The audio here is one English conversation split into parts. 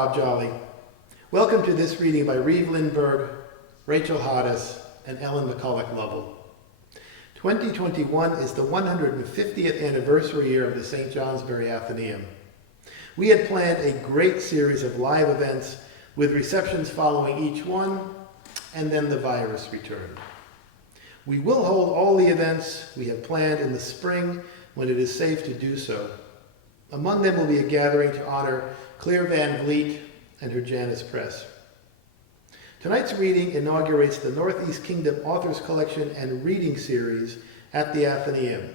Rob Jolly. Welcome to this reading by Reeve Lindbergh, Rachel Hadas, and Ellen McCulloch-Lovell. 2021 is the 150th anniversary year of the St. Johnsbury Athenaeum. We had planned a great series of live events with receptions following each one, and then the virus returned. We will hold all the events we have planned in the spring when it is safe to do so. Among them will be a gathering to honor Claire Van Vliet and her Janus Press. Tonight's reading inaugurates the Northeast Kingdom Authors Collection and Reading Series at the Athenaeum.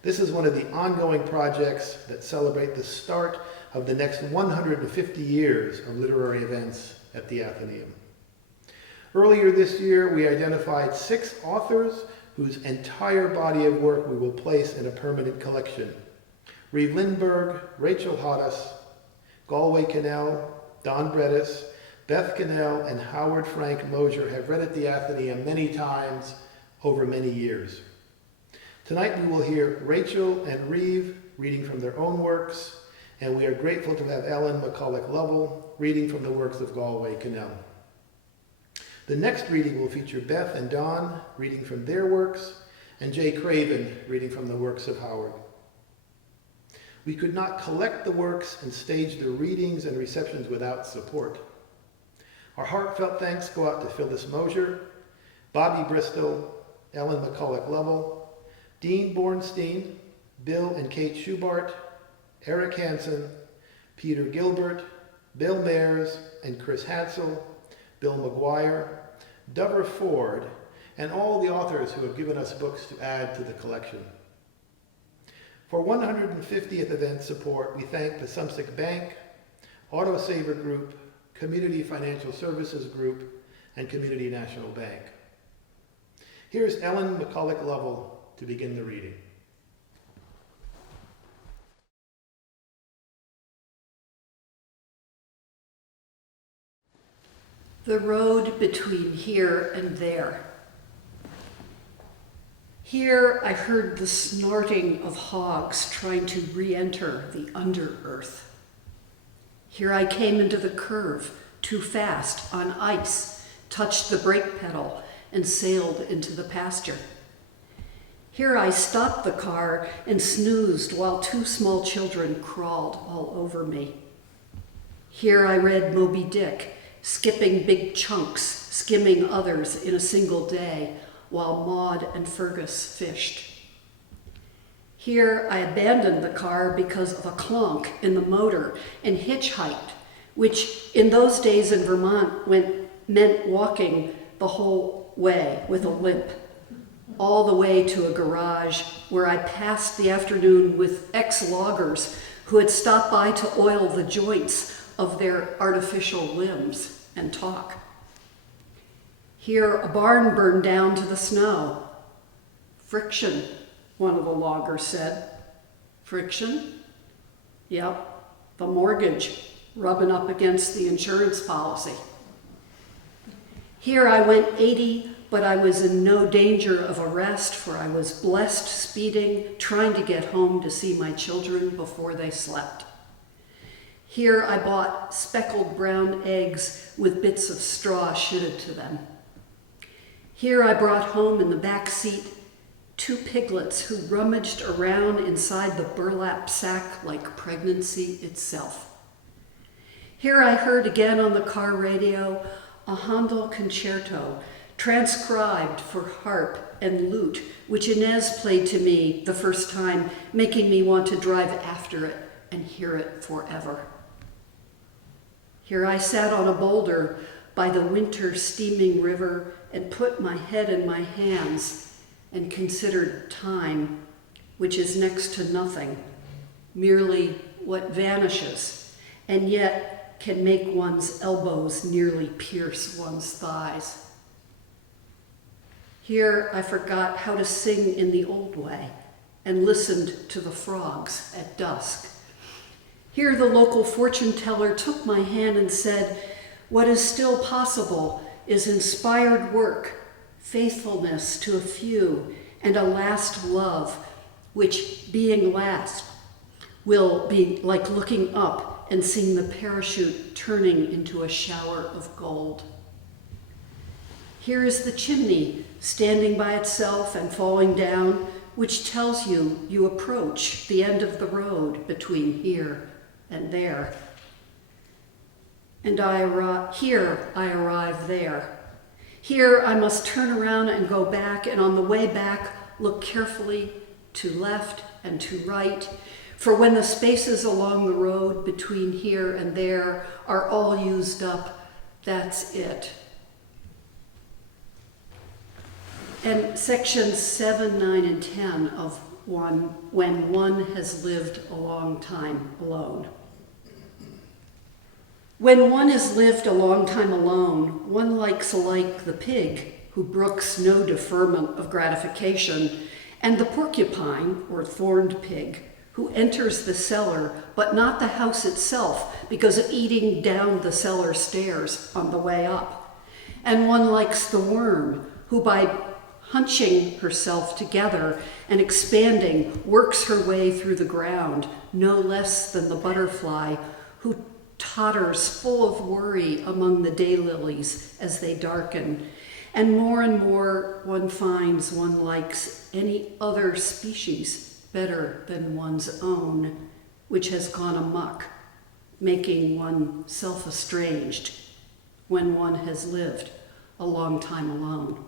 This is one of the ongoing projects that celebrate the start of the next 150 years of literary events at the Athenaeum. Earlier this year, we identified 6 authors whose entire body of work we will place in a permanent collection. Reeve Lindbergh, Rachel Hadas, Galway Kinnell, Don Bredis, Beth Kinnell, and Howard Frank Mosier have read at the Athenaeum many times over many years. Tonight we will hear Rachel and Reeve reading from their own works, and we are grateful to have Ellen McCulloch-Lovell reading from the works of Galway Kinnell. The next reading will feature Beth and Don reading from their works, and Jay Craven reading from the works of Howard. We could not collect the works and stage the readings and receptions without support. Our heartfelt thanks go out to Phyllis Mosier, Bobby Bristol, Ellen McCulloch-Lovell, Dean Bornstein, Bill and Kate Schubart, Eric Hansen, Peter Gilbert, Bill Mayers and Chris Hadsell, Bill McGuire, Dover Ford, and all the authors who have given us books to add to the collection. For 150th event support, we thank the Sumsic Bank, Auto Saver Group, Community Financial Services Group, and Community National Bank. Here's Ellen McCulloch-Lovell to begin the reading. The road between here and there. Here I heard the snorting of hogs trying to re-enter the under-earth. Here I came into the curve, too fast, on ice, touched the brake pedal, and sailed into the pasture. Here I stopped the car and snoozed while 2 small children crawled all over me. Here I read Moby Dick, skipping big chunks, skimming others in a single day, while Maud and Fergus fished. Here I abandoned the car because of a clonk in the motor and hitchhiked, which in those days in Vermont meant walking the whole way with a limp, all the way to a garage where I passed the afternoon with ex-loggers who had stopped by to oil the joints of their artificial limbs and talk. Here, a barn burned down to the snow. Friction, one of the loggers said. Friction? Yep, the mortgage rubbing up against the insurance policy. Here I went 80, but I was in no danger of arrest, for I was blessed speeding, trying to get home to see my children before they slept. Here I bought speckled brown eggs with bits of straw shitted to them. Here I brought home in the back seat 2 piglets who rummaged around inside the burlap sack like pregnancy itself. Here I heard again on the car radio a Handel concerto transcribed for harp and lute, which Inez played to me the first time, making me want to drive after it and hear it forever. Here I sat on a boulder by the winter steaming river and put my head in my hands and considered time, which is next to nothing, merely what vanishes, and yet can make one's elbows nearly pierce one's thighs. Here I forgot how to sing in the old way and listened to the frogs at dusk. Here the local fortune teller took my hand and said, "What is still possible is inspired work, faithfulness to a few, and a last love, which being last will be like looking up and seen the parachute turning into a shower of gold. Here is the chimney standing by itself and falling down, which tells you you approach the end of the road between here and there. And here I arrive there. Here I must turn around and go back, and on the way back, look carefully to left and to right, for when the spaces along the road between here and there are all used up, that's it. And sections 7, 9, and 10 of When One Has Lived a Long Time Alone. When one has lived a long time alone, one likes alike the pig, who brooks no deferment of gratification, and the porcupine, or thorned pig, who enters the cellar, but not the house itself, because of eating down the cellar stairs on the way up. And one likes the worm, who by hunching herself together and expanding works her way through the ground, no less than the butterfly, who totters full of worry among the daylilies as they darken. And more one finds one likes any other species better than one's own, which has gone amok, making one self-estranged when one has lived a long time alone.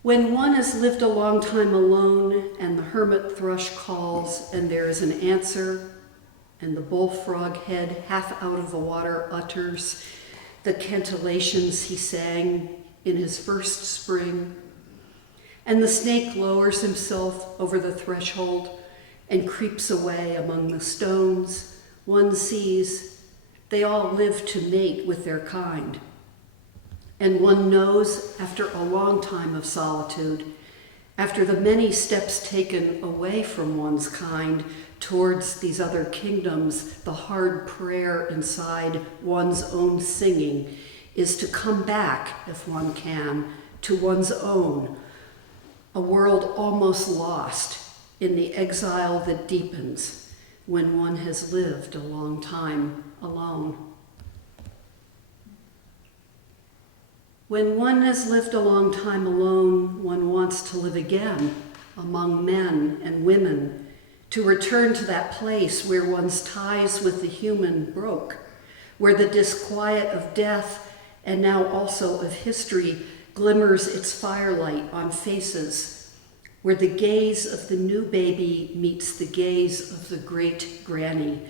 When one has lived a long time alone, and the hermit thrush calls, and there is an answer, and the bullfrog head half out of the water utters the cantillations he sang in his first spring, and the snake lowers himself over the threshold and creeps away among the stones, one sees they all live to mate with their kind. And one knows, after a long time of solitude, after the many steps taken away from one's kind towards these other kingdoms, the hard prayer inside one's own singing is to come back, if one can, to one's own, a world almost lost in the exile that deepens when one has lived a long time alone. When one has lived a long time alone, one wants to live again among men and women, to return to that place where one's ties with the human broke, where the disquiet of death and now also of history glimmers its firelight on faces, where the gaze of the new baby meets the gaze of the great granny,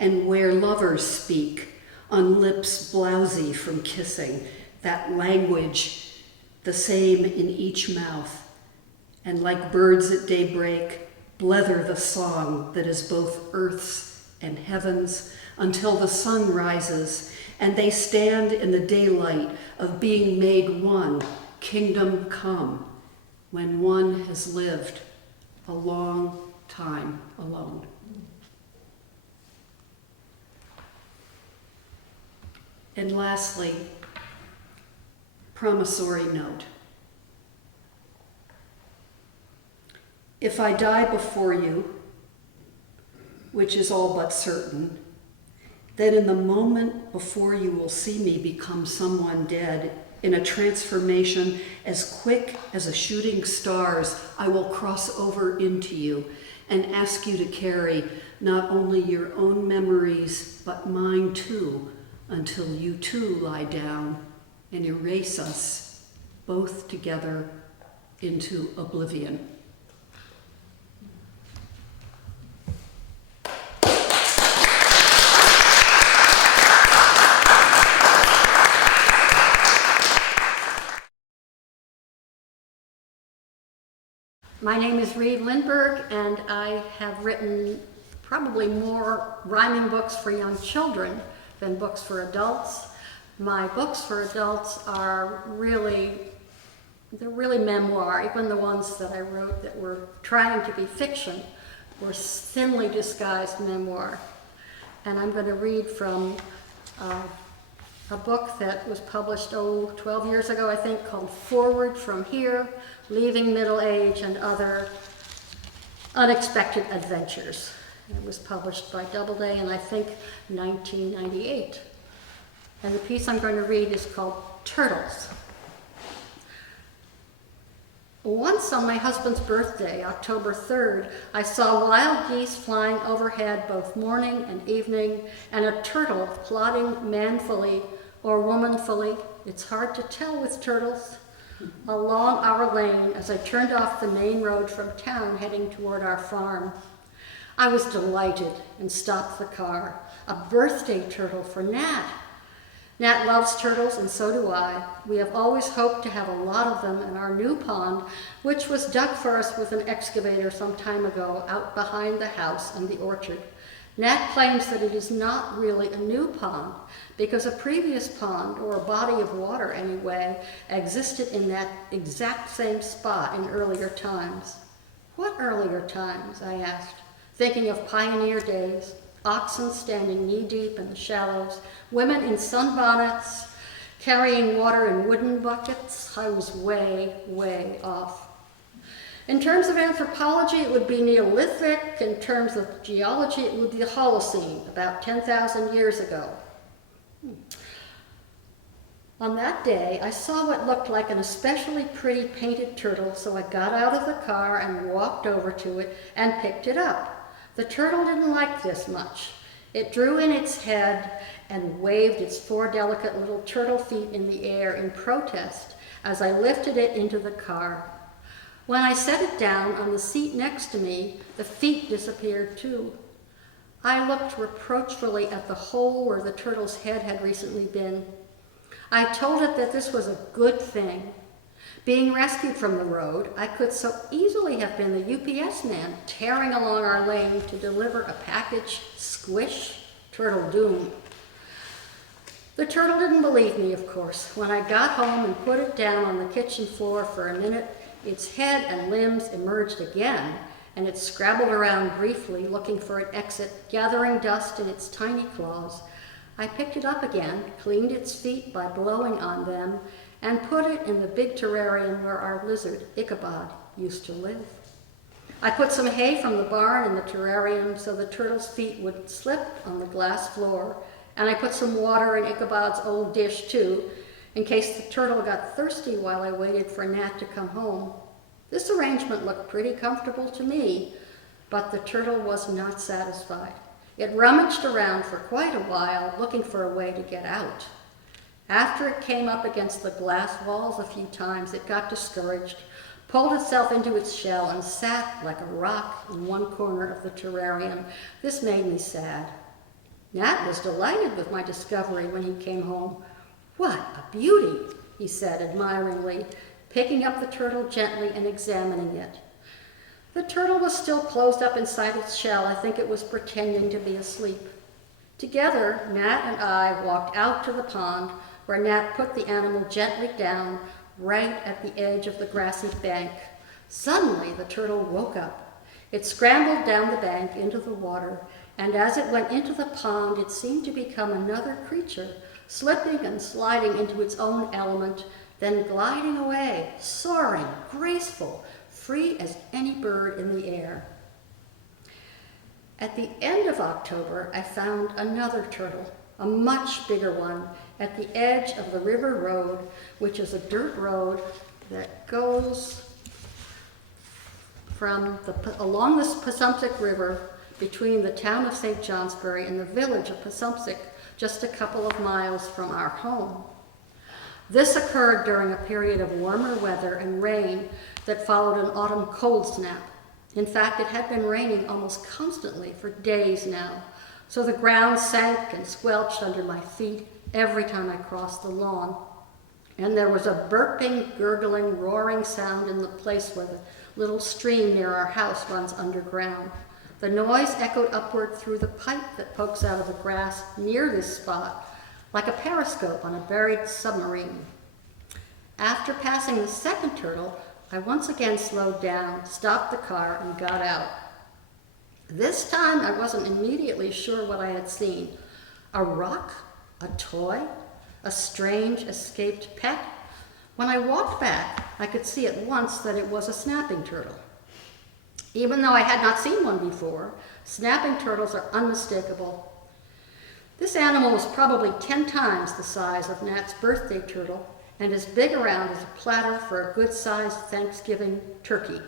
and where lovers speak on lips blousy from kissing, that language the same in each mouth, and like birds at daybreak, blether the song that is both earth's and heaven's until the sun rises and they stand in the daylight of being made one, kingdom come, when one has lived a long time alone. And lastly, promissory note. If I die before you, which is all but certain, then in the moment before you will see me become someone dead, in a transformation as quick as a shooting star's, I will cross over into you and ask you to carry not only your own memories, but mine too, until you too lie down and erase us both together into oblivion. My name is Reeve Lindbergh, and I have written probably more rhyming books for young children than books for adults. My books for adults are really memoir. Even the ones that I wrote that were trying to be fiction were thinly disguised memoir. And I'm going to read from a book that was published 12 years ago, I think, called Forward from Here, Leaving Middle Age and Other Unexpected Adventures. It was published by Doubleday in, I think, 1998. And the piece I'm going to read is called Turtles. Once on my husband's birthday, October 3rd, I saw wild geese flying overhead both morning and evening, and a turtle plodding manfully or womanfully, it's hard to tell with turtles, along our lane as I turned off the main road from town heading toward our farm. I was delighted and stopped the car. A birthday turtle for Nat. Nat loves turtles, and so do I. We have always hoped to have a lot of them in our new pond, which was dug for us with an excavator some time ago out behind the house and the orchard. Nat claims that it is not really a new pond because a previous pond, or a body of water anyway, existed in that exact same spot in earlier times. What earlier times? I asked, thinking of pioneer days. Oxen standing knee-deep in the shallows, women in sunbonnets, carrying water in wooden buckets. I was way, way off. In terms of anthropology, it would be Neolithic. In terms of geology, it would be the Holocene, about 10,000 years ago. On that day, I saw what looked like an especially pretty painted turtle, so I got out of the car and walked over to it and picked it up. The turtle didn't like this much. It drew in its head and waved its 4 delicate little turtle feet in the air in protest as I lifted it into the car. When I set it down on the seat next to me, the feet disappeared too. I looked reproachfully at the hole where the turtle's head had recently been. I told it that this was a good thing. Being rescued from the road, I could so easily have been the UPS man tearing along our lane to deliver a package. Squish, turtle doom. The turtle didn't believe me, of course. When I got home and put it down on the kitchen floor for a minute, its head and limbs emerged again, and it scrabbled around briefly, looking for an exit, gathering dust in its tiny claws. I picked it up again, cleaned its feet by blowing on them, and put it in the big terrarium where our lizard, Ichabod, used to live. I put some hay from the barn in the terrarium so the turtle's feet would slip on the glass floor, and I put some water in Ichabod's old dish too, in case the turtle got thirsty while I waited for Nat to come home. This arrangement looked pretty comfortable to me, but the turtle was not satisfied. It rummaged around for quite a while, looking for a way to get out. After it came up against the glass walls a few times, it got discouraged, pulled itself into its shell, and sat like a rock in one corner of the terrarium. This made me sad. Nat was delighted with my discovery when he came home. "What a beauty," he said admiringly, picking up the turtle gently and examining it. The turtle was still closed up inside its shell. I think it was pretending to be asleep. Together, Nat and I walked out to the pond, where Nat put the animal gently down right at the edge of the grassy bank. Suddenly, the turtle woke up. It scrambled down the bank into the water, and as it went into the pond, it seemed to become another creature, slipping and sliding into its own element, then gliding away, soaring, graceful, free as any bird in the air. At the end of October, I found another turtle, a much bigger one, at the edge of the river road, which is a dirt road that goes along the Passumpsic River between the town of St. Johnsbury and the village of Passumpsic, just a couple of miles from our home. This occurred during a period of warmer weather and rain that followed an autumn cold snap. In fact, it had been raining almost constantly for days now, so the ground sank and squelched under my feet every time I crossed the lawn. And there was a burping, gurgling, roaring sound in the place where the little stream near our house runs underground. The noise echoed upward through the pipe that pokes out of the grass near this spot, like a periscope on a buried submarine. After passing the second turtle, I once again slowed down, stopped the car, and got out. This time I wasn't immediately sure what I had seen. A rock? A toy? A strange escaped pet? When I walked back, I could see at once that it was a snapping turtle. Even though I had not seen one before, snapping turtles are unmistakable. This animal was probably 10 times the size of Nat's birthday turtle and as big around as a platter for a good-sized Thanksgiving turkey.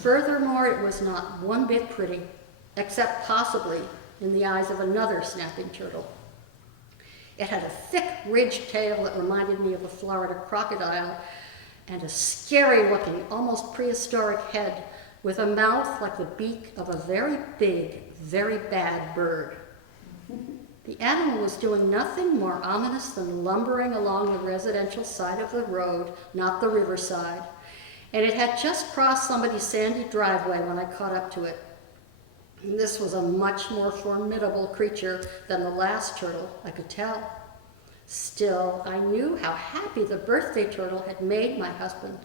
Furthermore, it was not one bit pretty, except possibly in the eyes of another snapping turtle. It had a thick, ridged tail that reminded me of a Florida crocodile, and a scary-looking, almost prehistoric head with a mouth like the beak of a very big, very bad bird. The animal was doing nothing more ominous than lumbering along the residential side of the road, not the riverside, and it had just crossed somebody's sandy driveway when I caught up to it. And this was a much more formidable creature than the last turtle, I could tell. Still, I knew how happy the birthday turtle had made my husband.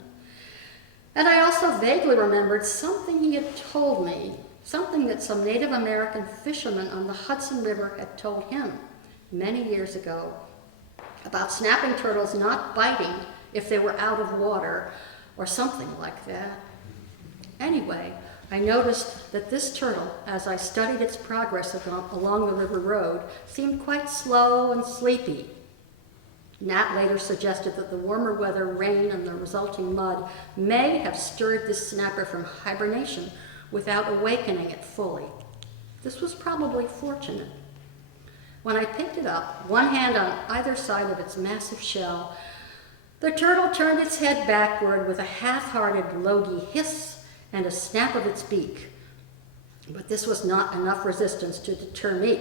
And I also vaguely remembered something he had told me, something that some Native American fishermen on the Hudson River had told him many years ago about snapping turtles not biting if they were out of water or something like that. Anyway, I noticed that this turtle, as I studied its progress along the river road, seemed quite slow and sleepy. Nat later suggested that the warmer weather, rain, and the resulting mud may have stirred this snapper from hibernation without awakening it fully. This was probably fortunate. When I picked it up, one hand on either side of its massive shell, the turtle turned its head backward with a half-hearted logy hiss and a snap of its beak. But this was not enough resistance to deter me.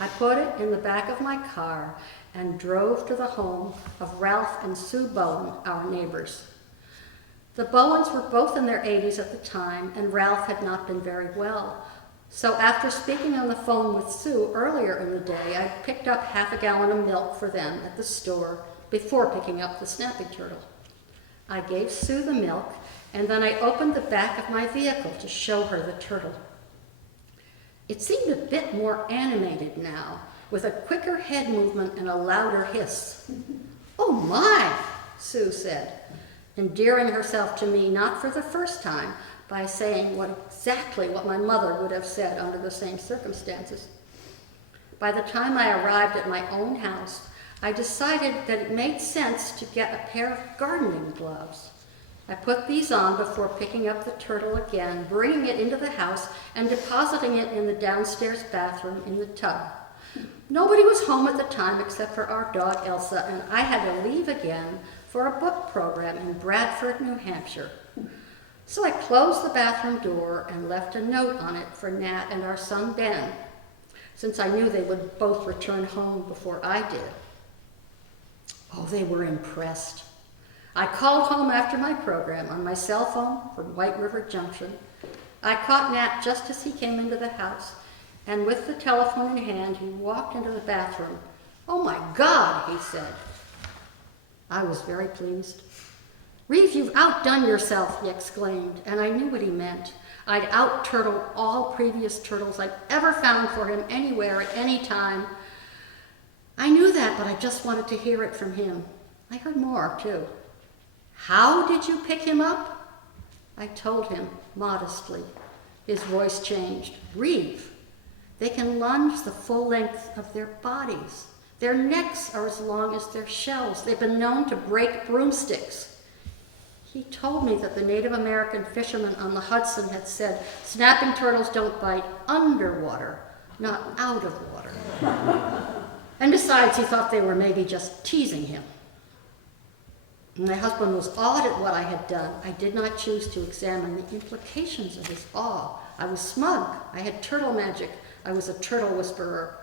I put it in the back of my car and drove to the home of Ralph and Sue Bowen, our neighbors. The Bowens were both in their 80s at the time, and Ralph had not been very well. So after speaking on the phone with Sue earlier in the day, I picked up half a gallon of milk for them at the store before picking up the snapping turtle. I gave Sue the milk, and then I opened the back of my vehicle to show her the turtle. It seemed a bit more animated now, with a quicker head movement and a louder hiss. "Oh my," Sue said, endearing herself to me not for the first time by saying exactly what my mother would have said under the same circumstances. By the time I arrived at my own house, I decided that it made sense to get a pair of gardening gloves. I put these on before picking up the turtle again, bringing it into the house and depositing it in the downstairs bathroom in the tub. Nobody was home at the time except for our dog Elsa, and I had to leave again for a book program in Bradford, New Hampshire. So I closed the bathroom door and left a note on it for Nat and our son Ben, since I knew they would both return home before I did. Oh, they were impressed. I called home after my program on my cell phone from White River Junction. I caught Nat just as he came into the house, and with the telephone in hand, he walked into the bathroom. "Oh my God," he said. I was very pleased. "Reeve, you've outdone yourself," he exclaimed, and I knew what he meant. I'd out-turtled all previous turtles I'd ever found for him anywhere at any time. I knew that, but I just wanted to hear it from him. I heard more, too. "How did you pick him up?" I told him, modestly. His voice changed. "Reeve, they can lunge the full length of their bodies. Their necks are as long as their shells. They've been known to break broomsticks." He told me that the Native American fishermen on the Hudson had said snapping turtles don't bite underwater, not out of water. And besides, he thought they were maybe just teasing him. My husband was awed at what I had done. I did not choose to examine the implications of his awe. I was smug. I had turtle magic. I was a turtle whisperer.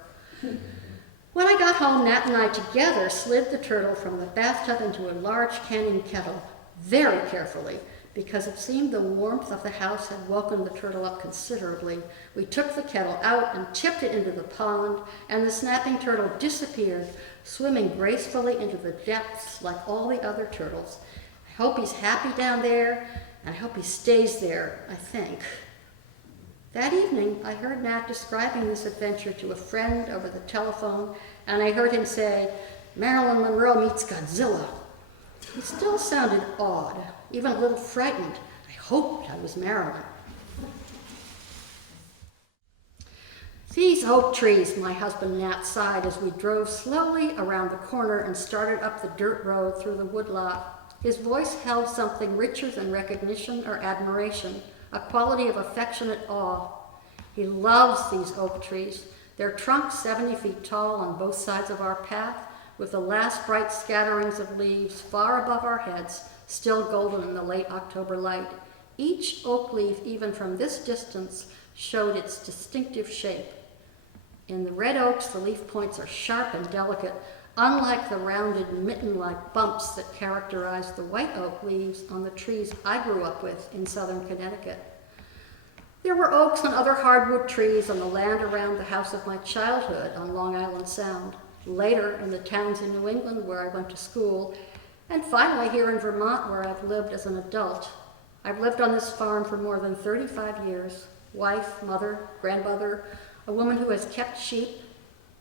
When I got home, Nat and I together slid the turtle from the bathtub into a large canning kettle, very carefully, because it seemed the warmth of the house had woken the turtle up considerably. We took the kettle out and tipped it into the pond, and the snapping turtle disappeared, swimming gracefully into the depths like all the other turtles. I hope he's happy down there, and I hope he stays there, I think. That evening, I heard Nat describing this adventure to a friend over the telephone, and I heard him say, "Marilyn Monroe meets Godzilla." He still sounded awed, even a little frightened. "I hoped I was Marilyn. These oak trees, my husband Nat sighed as we drove slowly around the corner and started up the dirt road through the woodlot. His voice held something richer than recognition or admiration, a quality of affectionate awe. He loves these oak trees, their trunks 70 feet tall on both sides of our path, with the last bright scatterings of leaves far above our heads, still golden in the late October light. Each oak leaf, even from this distance, showed its distinctive shape. In the red oaks, the leaf points are sharp and delicate, unlike the rounded mitten-like bumps that characterize the white oak leaves on the trees I grew up with in southern Connecticut. There were oaks and other hardwood trees on the land around the house of my childhood on Long Island Sound, later in the towns in New England where I went to school, and finally here in Vermont where I've lived as an adult. I've lived on this farm for more than 35 years, wife, mother, grandmother, a woman who has kept sheep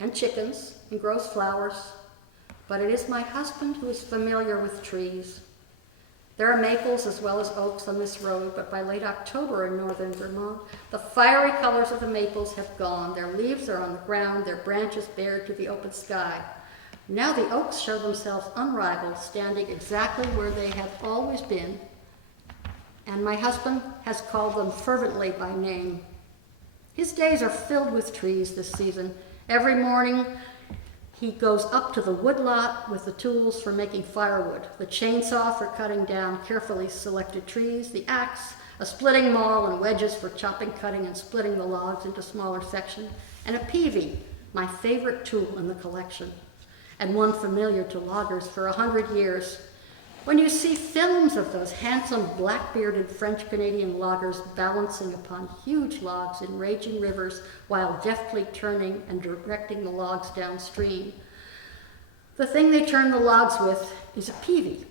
and chickens and grows flowers, but it is my husband who is familiar with trees. There are maples as well as oaks on this road, but by late October in northern Vermont, the fiery colors of the maples have gone. Their leaves are on the ground, their branches bared to the open sky. Now the oaks show themselves unrivaled, standing exactly where they have always been, and my husband has called them fervently by name. His days are filled with trees this season. Every morning, he goes up to the woodlot with the tools for making firewood, the chainsaw for cutting down carefully selected trees, the axe, a splitting maul and wedges for chopping, cutting, and splitting the logs into smaller sections, and a peavey, my favorite tool in the collection, and one familiar to loggers for 100 years. When you see films of those handsome black-bearded French-Canadian loggers balancing upon huge logs in raging rivers while deftly turning and directing the logs downstream, the thing they turn the logs with is a peavey.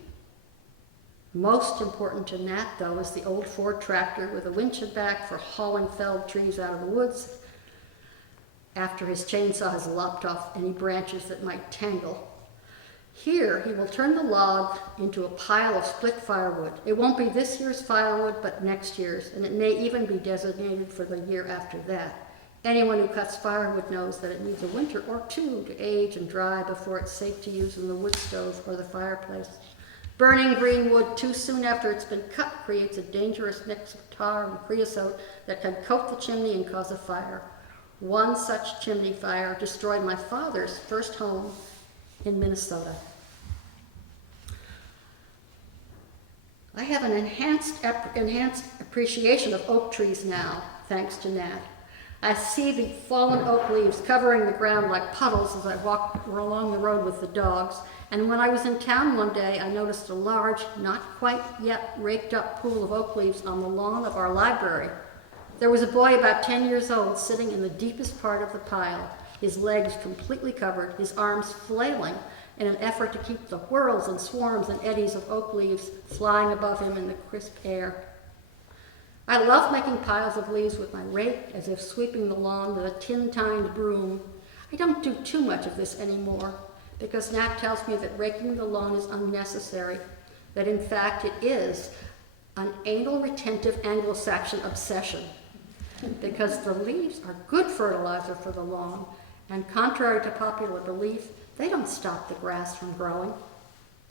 Most important to Nat, though, is the old Ford tractor with a winch at back for hauling felled trees out of the woods after his chainsaw has lopped off any branches that might tangle. Here, he will turn the log into a pile of split firewood. It won't be this year's firewood, but next year's, and it may even be designated for the year after that. Anyone who cuts firewood knows that it needs a winter or two to age and dry before it's safe to use in the wood stove or the fireplace. Burning green wood too soon after it's been cut creates a dangerous mix of tar and creosote that can coat the chimney and cause a fire. One such chimney fire destroyed my father's first home in Minnesota. I have an enhanced appreciation of oak trees now, thanks to Nat. I see the fallen oak leaves covering the ground like puddles as I walk along the road with the dogs, and when I was in town one day, I noticed a large, not quite yet raked up pool of oak leaves on the lawn of our library. There was a boy about 10 years old sitting in the deepest part of the pile, his legs completely covered, his arms flailing in an effort to keep the whirls and swarms and eddies of oak leaves flying above him in the crisp air. I love making piles of leaves with my rake, as if sweeping the lawn with a tin-tined broom. I don't do too much of this anymore, because Nat tells me that raking the lawn is unnecessary, that in fact it is an anal retentive Anglo-Saxon obsession, because the leaves are good fertilizer for the lawn, and contrary to popular belief, they don't stop the grass from growing.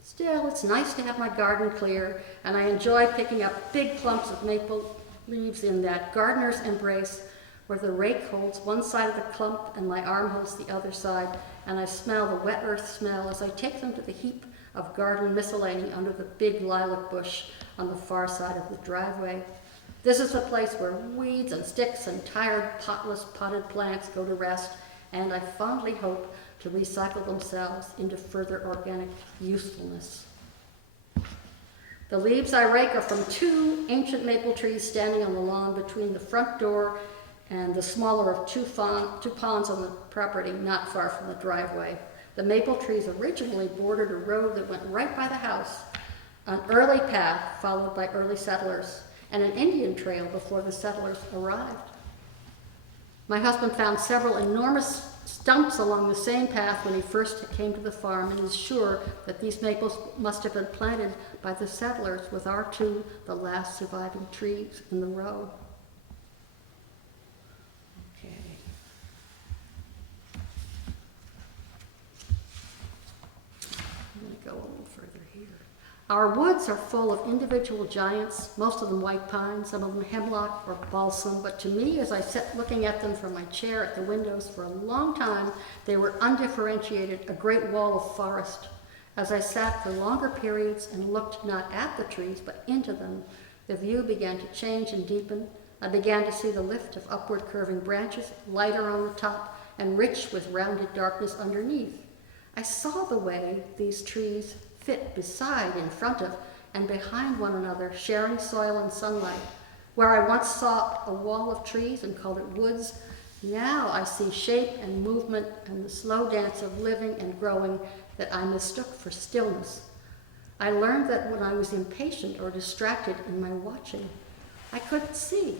Still, it's nice to have my garden clear, and I enjoy picking up big clumps of maple leaves in that gardener's embrace where the rake holds one side of the clump and my arm holds the other side, and I smell the wet earth smell as I take them to the heap of garden miscellany under the big lilac bush on the far side of the driveway. This is the place where weeds and sticks and tired, potless, potted plants go to rest, and I fondly hope to recycle themselves into further organic usefulness. The leaves I rake are from 2 ancient maple trees standing on the lawn between the front door and the smaller of two ponds on the property not far from the driveway. The maple trees originally bordered a road that went right by the house, an early path followed by early settlers, and an Indian trail before the settlers arrived. My husband found several enormous stumps along the same path when he first came to the farm and is sure that these maples must have been planted by the settlers, with our two the last surviving trees in the row. Okay. I'm going to go a little further here. Our woods are full of individual giants, most of them white pine, some of them hemlock or balsam, but to me, as I sat looking at them from my chair at the windows for a long time, they were undifferentiated, a great wall of forest. As I sat for longer periods and looked not at the trees, but into them, the view began to change and deepen. I began to see the lift of upward curving branches, lighter on the top and rich with rounded darkness underneath. I saw the way these trees fit beside, in front of, and behind one another, sharing soil and sunlight. Where I once saw a wall of trees and called it woods, now I see shape and movement and the slow dance of living and growing that I mistook for stillness. I learned that when I was impatient or distracted in my watching, I couldn't see.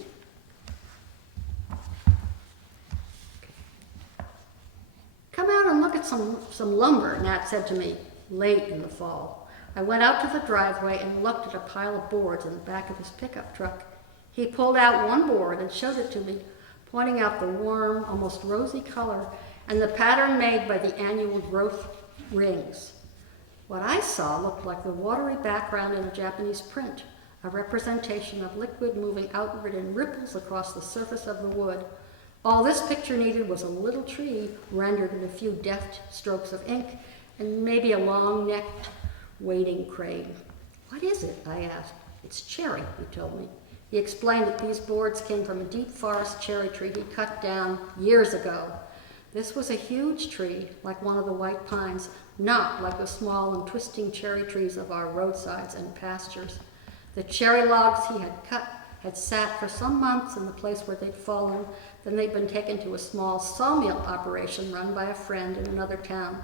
Come out and look at some lumber, Nat said to me late in the fall. I went out to the driveway and looked at a pile of boards in the back of his pickup truck. He pulled out one board and showed it to me, pointing out the warm, almost rosy color and the pattern made by the annual growth rings. What I saw looked like the watery background in a Japanese print, a representation of liquid moving outward in ripples across the surface of the wood. All this picture needed was a little tree rendered in a few deft strokes of ink and maybe a long-necked wading crane. What is it? I asked. It's cherry, he told me. He explained that these boards came from a deep forest cherry tree he cut down years ago. This was a huge tree, like one of the white pines, not like the small and twisting cherry trees of our roadsides and pastures. The cherry logs he had cut had sat for some months in the place where they'd fallen. Then they'd been taken to a small sawmill operation run by a friend in another town.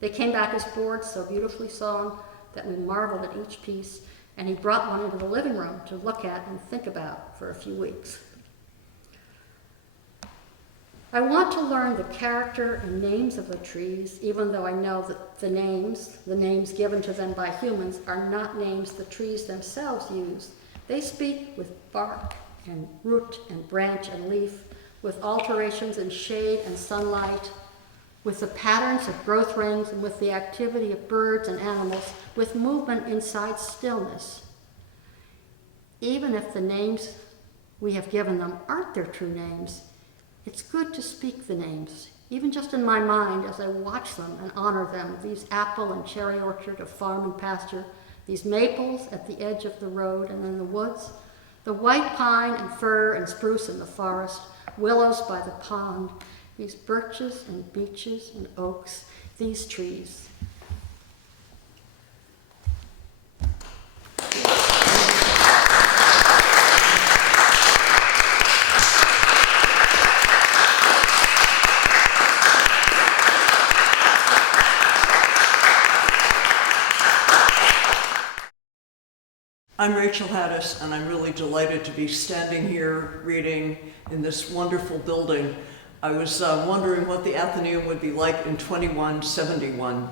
They came back as boards so beautifully sawn that we marveled at each piece, and he brought one into the living room to look at and think about for a few weeks. I want to learn the character and names of the trees, even though I know that the names given to them by humans, are not names the trees themselves use. They speak with bark and root and branch and leaf, with alterations in shade and sunlight, with the patterns of growth rings and with the activity of birds and animals, with movement inside stillness. Even if the names we have given them aren't their true names, it's good to speak the names, even just in my mind as I watch them and honor them, these apple and cherry orchard of farm and pasture, these maples at the edge of the road and in the woods, the white pine and fir and spruce in the forest, willows by the pond, these birches and beeches and oaks, these trees. I'm Rachel Hadas, and I'm really delighted to be standing here reading in this wonderful building. I was wondering what the Athenaeum would be like in 2171.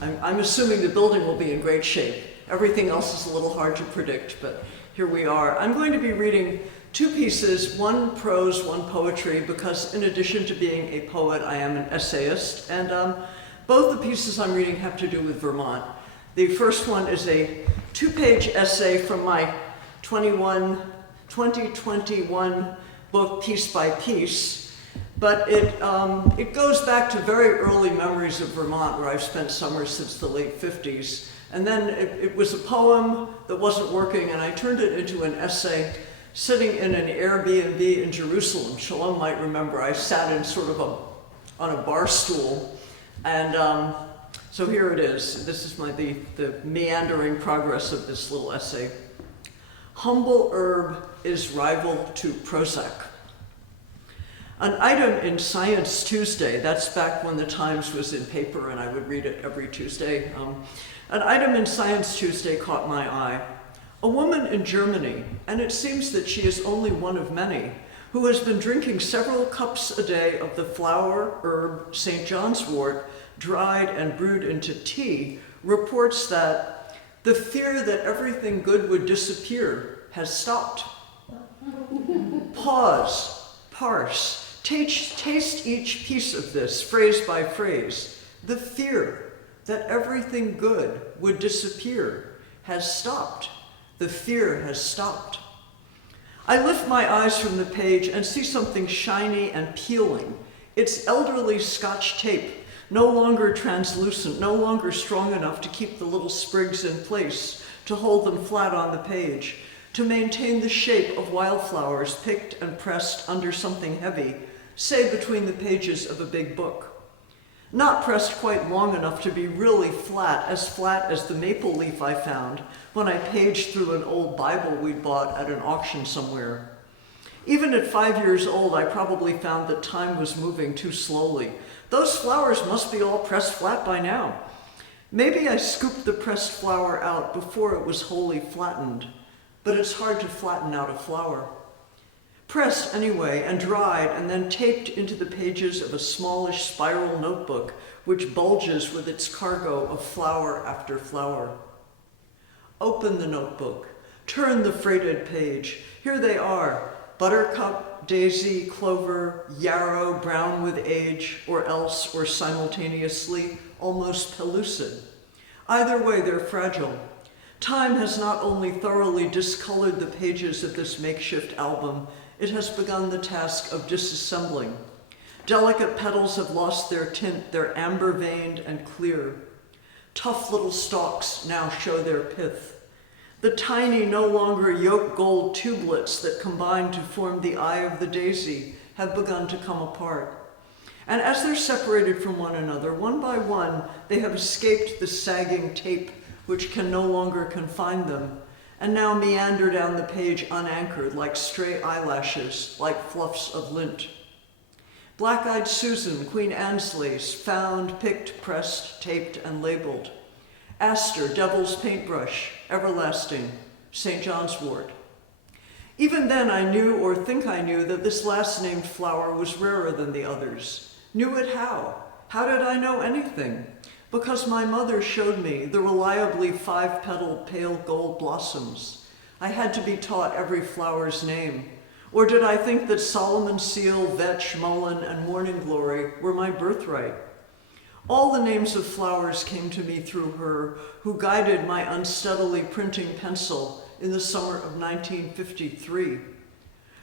I'm assuming the building will be in great shape. Everything else is a little hard to predict, but here we are. I'm going to be reading two pieces, one prose, one poetry, because in addition to being a poet, I am an essayist, and both the pieces I'm reading have to do with Vermont. The first one is a two-page essay from my 2021 book, Piece by Piece, but it goes back to very early memories of Vermont, where I've spent summers since the late 50s. And then it was a poem that wasn't working, and I turned it into an essay sitting in an Airbnb in Jerusalem. Shalom might remember I sat in sort of on a bar stool, and so here it is. This is the meandering progress of this little essay. Humble herb is rival to Prozac. An item in Science Tuesday, that's back when the Times was in paper and I would read it every Tuesday. An item in Science Tuesday caught my eye. A woman in Germany, and it seems that she is only one of many, who has been drinking several cups a day of the flower, herb, St. John's wort, dried and brewed into tea, reports that the fear that everything good would disappear has stopped. Pause, parse, taste each piece of this, phrase by phrase. The fear that everything good would disappear has stopped. The fear has stopped. I lift my eyes from the page and see something shiny and peeling. It's elderly Scotch tape, no longer translucent, no longer strong enough to keep the little sprigs in place, to hold them flat on the page, to maintain the shape of wildflowers picked and pressed under something heavy, say between the pages of a big book. Not pressed quite long enough to be really flat as the maple leaf I found when I paged through an old Bible we'd bought at an auction somewhere. Even at 5 years old, I probably found that time was moving too slowly. Those flowers must be all pressed flat by now. Maybe I scooped the pressed flower out before it was wholly flattened, but it's hard to flatten out a flower. Pressed anyway, and dried, and then taped into the pages of a smallish spiral notebook which bulges with its cargo of flower after flower. Open the notebook, turn the freighted page. Here they are: buttercup, daisy, clover, yarrow, brown with age, or else, or simultaneously, almost pellucid. Either way, they're fragile. Time has not only thoroughly discolored the pages of this makeshift album, it has begun the task of disassembling. Delicate petals have lost their tint, they're amber-veined and clear. Tough little stalks now show their pith. The tiny, no longer yolk gold tubelets that combine to form the eye of the daisy have begun to come apart. And as they're separated from one another, one by one, they have escaped the sagging tape which can no longer confine them, and now meander down the page unanchored like stray eyelashes, like fluffs of lint. Black-eyed Susan, Queen Anne's lace, found, picked, pressed, taped, and labeled. Aster, Devil's Paintbrush, Everlasting, St. John's wort. Even then I knew, or think I knew, that this last-named flower was rarer than the others. Knew it how? How did I know anything? Because my mother showed me the reliably 5-petaled pale gold blossoms. I had to be taught every flower's name. Or did I think that Solomon's seal, vetch, mullein, and morning glory were my birthright? All the names of flowers came to me through her, who guided my unsteadily printing pencil in the summer of 1953.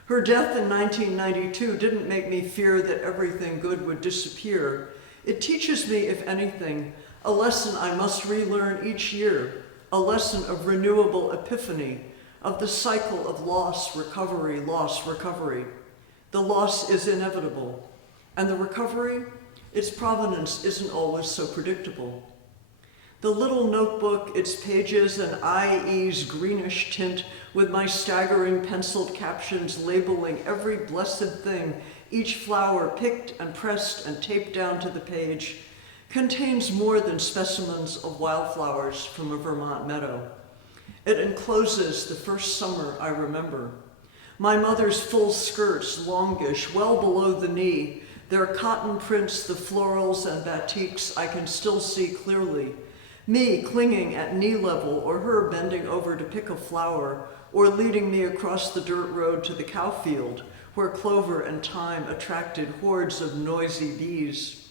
Her death in 1992 didn't make me fear that everything good would disappear. It teaches me, if anything, a lesson I must relearn each year, a lesson of renewable epiphany, of the cycle of loss, recovery, loss, recovery. The loss is inevitable, and the recovery, its provenance isn't always so predictable. The little notebook, its pages and IE's greenish tint, with my staggering penciled captions labeling every blessed thing, each flower picked and pressed and taped down to the page, contains more than specimens of wildflowers from a Vermont meadow. It encloses the first summer I remember. My mother's full skirts, longish, well below the knee, their cotton prints, the florals and batiks I can still see clearly. Me clinging at knee level, or her bending over to pick a flower, or leading me across the dirt road to the cow field, where clover and thyme attracted hordes of noisy bees.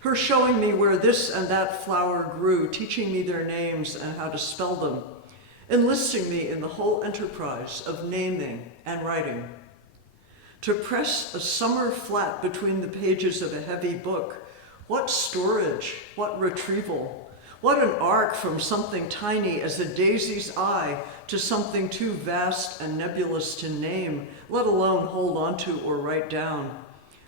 Her showing me where this and that flower grew, teaching me their names and how to spell them, enlisting me in the whole enterprise of naming and writing. To press a summer flat between the pages of a heavy book, what storage, what retrieval, what an arc from something tiny as a daisy's eye to something too vast and nebulous to name, let alone hold onto or write down.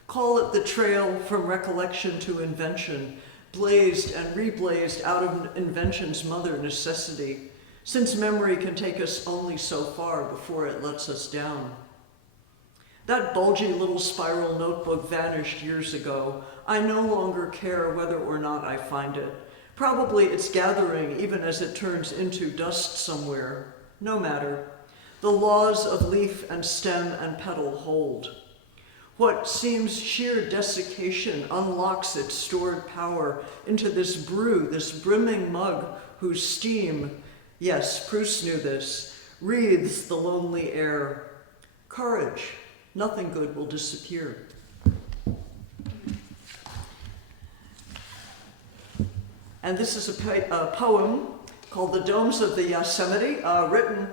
Call it the trail from recollection to invention, blazed and reblazed out of invention's mother, necessity, since memory can take us only so far before it lets us down. That bulgy little spiral notebook vanished years ago. I no longer care whether or not I find it. Probably it's gathering even as it turns into dust somewhere. No matter. The laws of leaf and stem and petal hold. What seems sheer desiccation unlocks its stored power into this brew, this brimming mug whose steam, yes, Proust knew this, wreathes the lonely air. Courage, nothing good will disappear. And this is a poem called The Domes of the Yosemite, written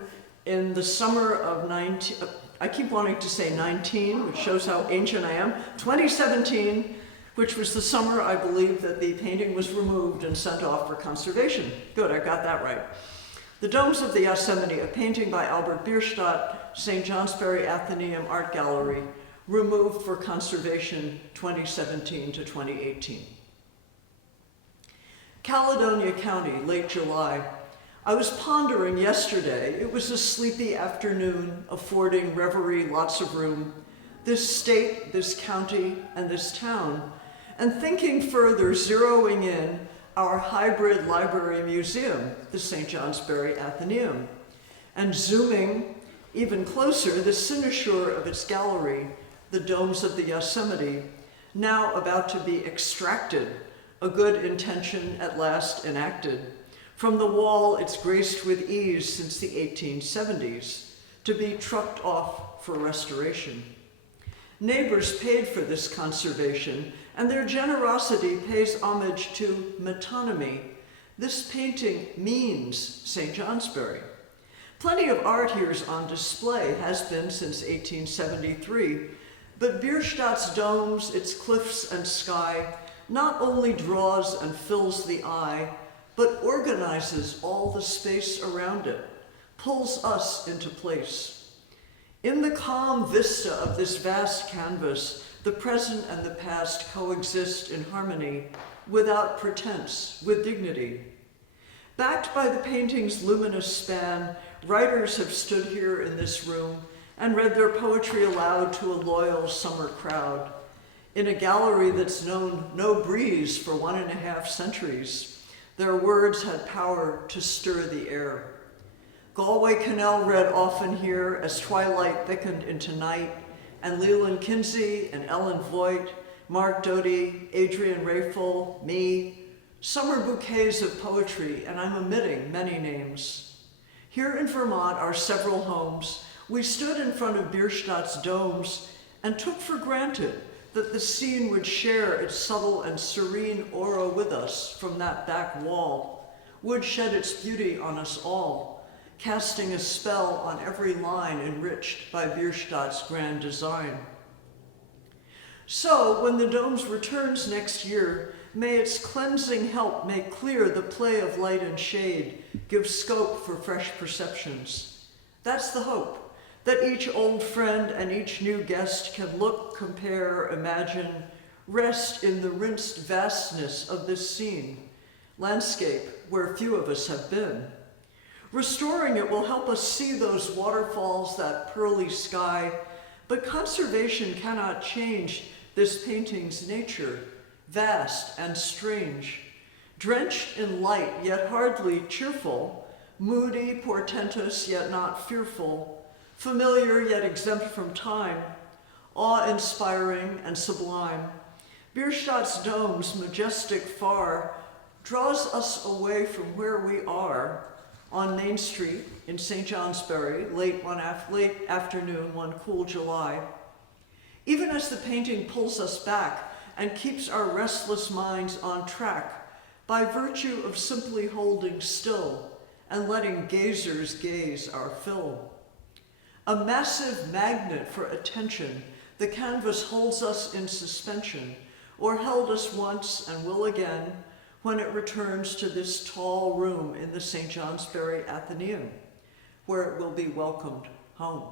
in the summer of 19, I keep wanting to say 19, which shows how ancient I am, 2017, which was the summer, I believe, that the painting was removed and sent off for conservation. Good, I got that right. The Domes of the Yosemite, a painting by Albert Bierstadt, St. Johnsbury Athenaeum Art Gallery, removed for conservation 2017 to 2018. Caledonia County, late July. I was pondering yesterday, it was a sleepy afternoon, affording reverie lots of room, this state, this county, and this town, and thinking further, zeroing in our hybrid library museum, the St. Johnsbury Athenaeum, and zooming even closer, the cynosure of its gallery, the Domes of the Yosemite, now about to be extracted, a good intention at last enacted. From the wall, it's graced with ease since the 1870s, to be trucked off for restoration. Neighbors paid for this conservation, and their generosity pays homage to metonymy. This painting means St. Johnsbury. Plenty of art here is on display, has been since 1873, but Bierstadt's domes, its cliffs and sky, not only draws and fills the eye, but organizes all the space around it, pulls us into place. In the calm vista of this vast canvas, the present and the past coexist in harmony, without pretense, with dignity. Backed by the painting's luminous span, writers have stood here in this room and read their poetry aloud to a loyal summer crowd. In a gallery that's known no breeze for 1.5 centuries, their words had power to stir the air. Galway Kinnell read often here as twilight thickened into night, and Leland Kinsey and Ellen Voigt, Mark Doty, Adrian Rafel, me, summer bouquets of poetry, and I'm omitting many names. Here in Vermont are several homes. We stood in front of Bierstadt's domes and took for granted that the scene would share its subtle and serene aura with us from that back wall, would shed its beauty on us all, casting a spell on every line enriched by Bierstadt's grand design. So, when the Domes returns next year, may its cleansing help make clear the play of light and shade, give scope for fresh perceptions. That's the hope, that each old friend and each new guest can look, compare, imagine, rest in the rinsed vastness of this scene, landscape where few of us have been. Restoring it will help us see those waterfalls, that pearly sky, but conservation cannot change this painting's nature, vast and strange, drenched in light yet hardly cheerful, moody, portentous yet not fearful, familiar yet exempt from time, awe-inspiring and sublime. Bierstadt's domes, majestic far, draws us away from where we are on Main Street in St. Johnsbury, late afternoon, one cool July. Even as the painting pulls us back and keeps our restless minds on track by virtue of simply holding still and letting gazers gaze our fill. A massive magnet for attention, the canvas holds us in suspension, or held us once and will again when it returns to this tall room in the St. Johnsbury Athenaeum, where it will be welcomed home.